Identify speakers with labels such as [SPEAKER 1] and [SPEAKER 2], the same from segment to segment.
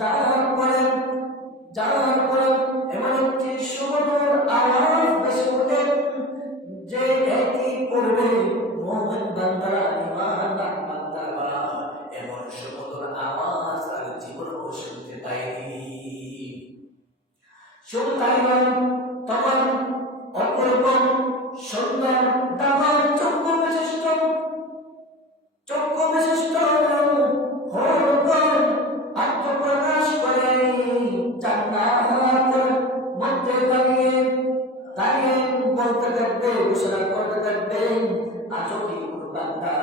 [SPEAKER 1] এবং করেন যারা যার করেন এমন একটি সুমধুর আওয়াজ ভেসে ওঠে যে একই করবে মোহাম্মদ বান্দারা ইমান বান্দারা, এমন সুমধুর দাঁড়িয়ে বলতে থাকবে ঘোষণা করতে থাকবে আজও কি বান্দা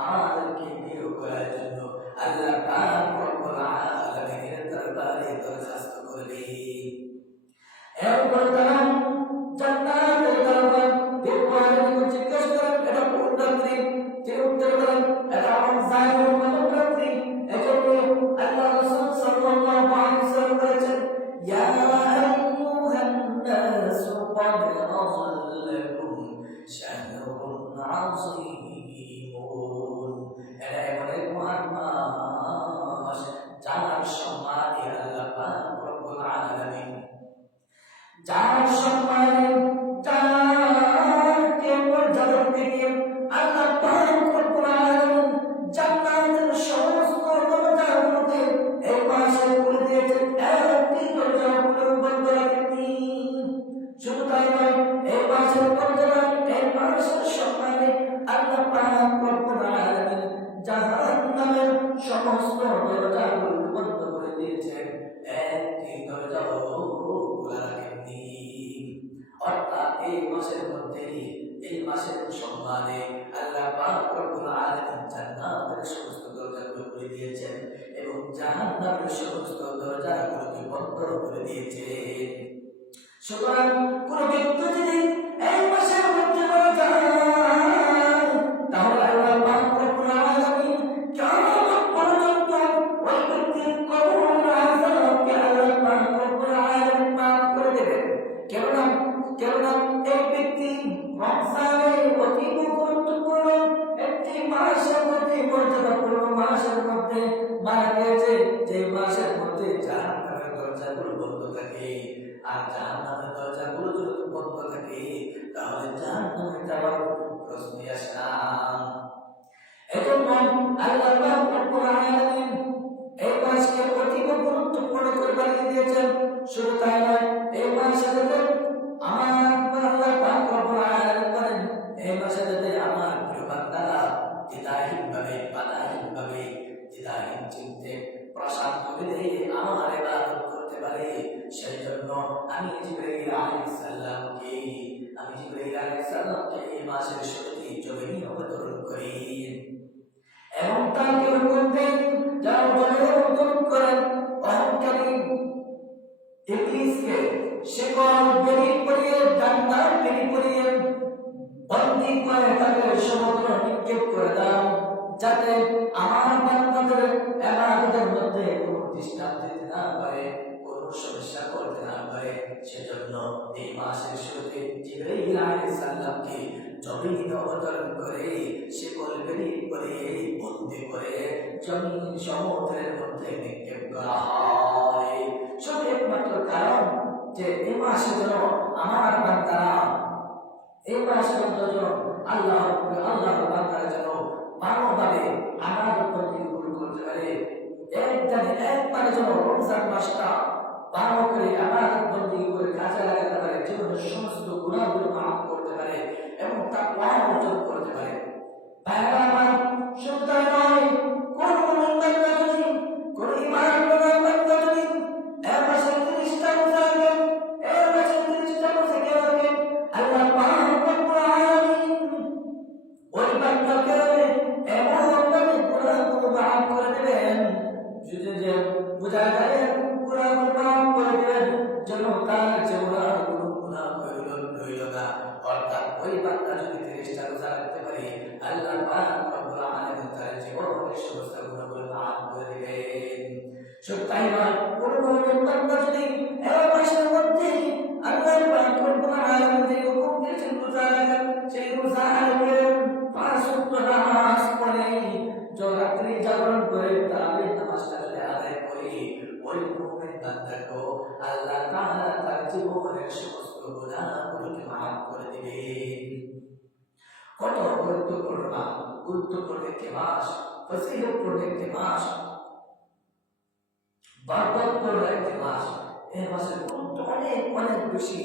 [SPEAKER 1] আমাদেরকে বিয়ে করার জন্য আল্লাহ পাক রব্বুল আলামিনের দরবারে দরখাস্ত করবে شهر সম্মানে আল্লাহ পাক রব্বুল আলামিন জান্নাতের সমস্ত দরজাগুলো খুলে দিয়েছেন এবং জাহান্নামের সমস্ত দরজাগুলোকে বন্ধ করে দিয়েছেন। সুতরাং কোন ব্যক্তি যদি এই মাসের মধ্যে মারা যায়, তাহলে আল্লাহ পাক রব্বুল আলামিন কিয়ামত পর্যন্ত ওই ব্যক্তির কবর আযাবকে আল্লাহ পাক রব্বুল আলামিন মাফ করে দেবেন। কেননা কেননা আর জাহান্নামের দরজাগুলো যদি বন্ধ থাকে, তাহলে জাহান্নামে যাওয়ার প্রশ্নই আসে না। এজন্য আল্লাহ রব্বুল আলামিন এই মাসকে অতীব গুরুত্বপূর্ণ করে দিয়েছেন। শুধু তাই নয়, এই মাসে যাতে আমার আল্লাহ পাক রব্বুল আলামিন বলেন, এই মাসে যাতে আমার প্রিয় বান্দারা দ্বিধাহীন ভাবে বাধাহীন ভাবে দ্বিধাহীন চিন্তে প্রশান্ত হৃদয়ে আমি জিবরাইল আলাইহিস সালামকে, আমি জিবরাইল আলাইহিস সালামকে এই মাসের শুরুতে জমিনে অবতরণ করি। এবং তাকে বলতেন যারা জমিনে অবতরণ করেন, অহংকারী ইবলিসকে শিকল বেরি পরিয়ে ডান্ডা বেরি পরিয়ে বন্দি করে তাকে সমুদ্র নিক্ষেপ করে দাও, যাতে অবতরণ করে বন্দি করে জমিন সমুদ্রের শুধু একমাত্র কারণ যে এই মাসে যেন আমার বান্দারা এই মধ্যে যেন আল্লাহ আল্লাহ বান্দারা যেন ভালোভাবে আমার প্রতি গ্রহণ করতে পারে। এক একবারে যেন রমজান মাসটা ভালো করে আমার বন্দি করে কাজে সমস্ত গুণাগুলো করে প্রণাম করবেন যেন তার চেহারার কোনো গুণা হইল রইল না অর্থাৎ ওই বার্তা সপ্তাহে তাআলা তার জীবনের সমস্ত গুনাহগুলোকে মাফ করে দিবেন কত গুরুত্বপূর্ণ গুরুত্বপূর্ণ একটি মাস ফসিলতপূর্ণ একটি মাস, বরকতপূর্ণ একটি মাস। এই মাসের গুরুত্ব অনেক অনেক বেশি।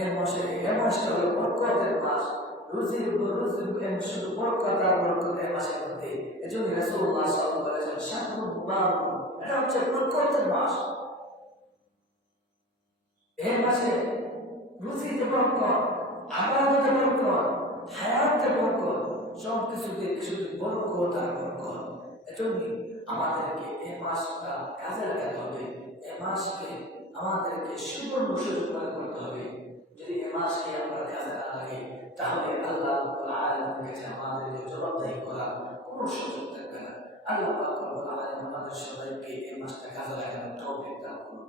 [SPEAKER 1] এই মাসে এই মাসটা হলো বরকতের মাস। রুজির রুজির শুধু বরকত আর বরকত এই মাসের মধ্যে। এজন্য রাসূলুল্লাহ সাল্লাল্লাহু আলাইহি ওয়াসাল্লাম শাহরুল মুবারক এটা হচ্ছে বরকতের মাস। এই মাসে রুজিতে বরকত আবাদতে বরকত হায়াতে বরকত সব কিছুতে শুধু বরকত আর বরকত এজন্যই আমাদেরকে এই মাসটা কাজে লাগাতে হবে। এই মাসকে আমাদেরকে সুবর্ণ সুযোগ করতে হবে। যদি এই মাসকে আমরা কাজে না লাগে, তাহলে আল্লাহ আলামিনের কাছে আমাদেরকে জবাবদাহি করার কোনো সুযোগ থাকবে না। আল্লাহ আমাদের সবাইকে এই মাসটা কাজে লাগানোর তৌফিক দান করুন।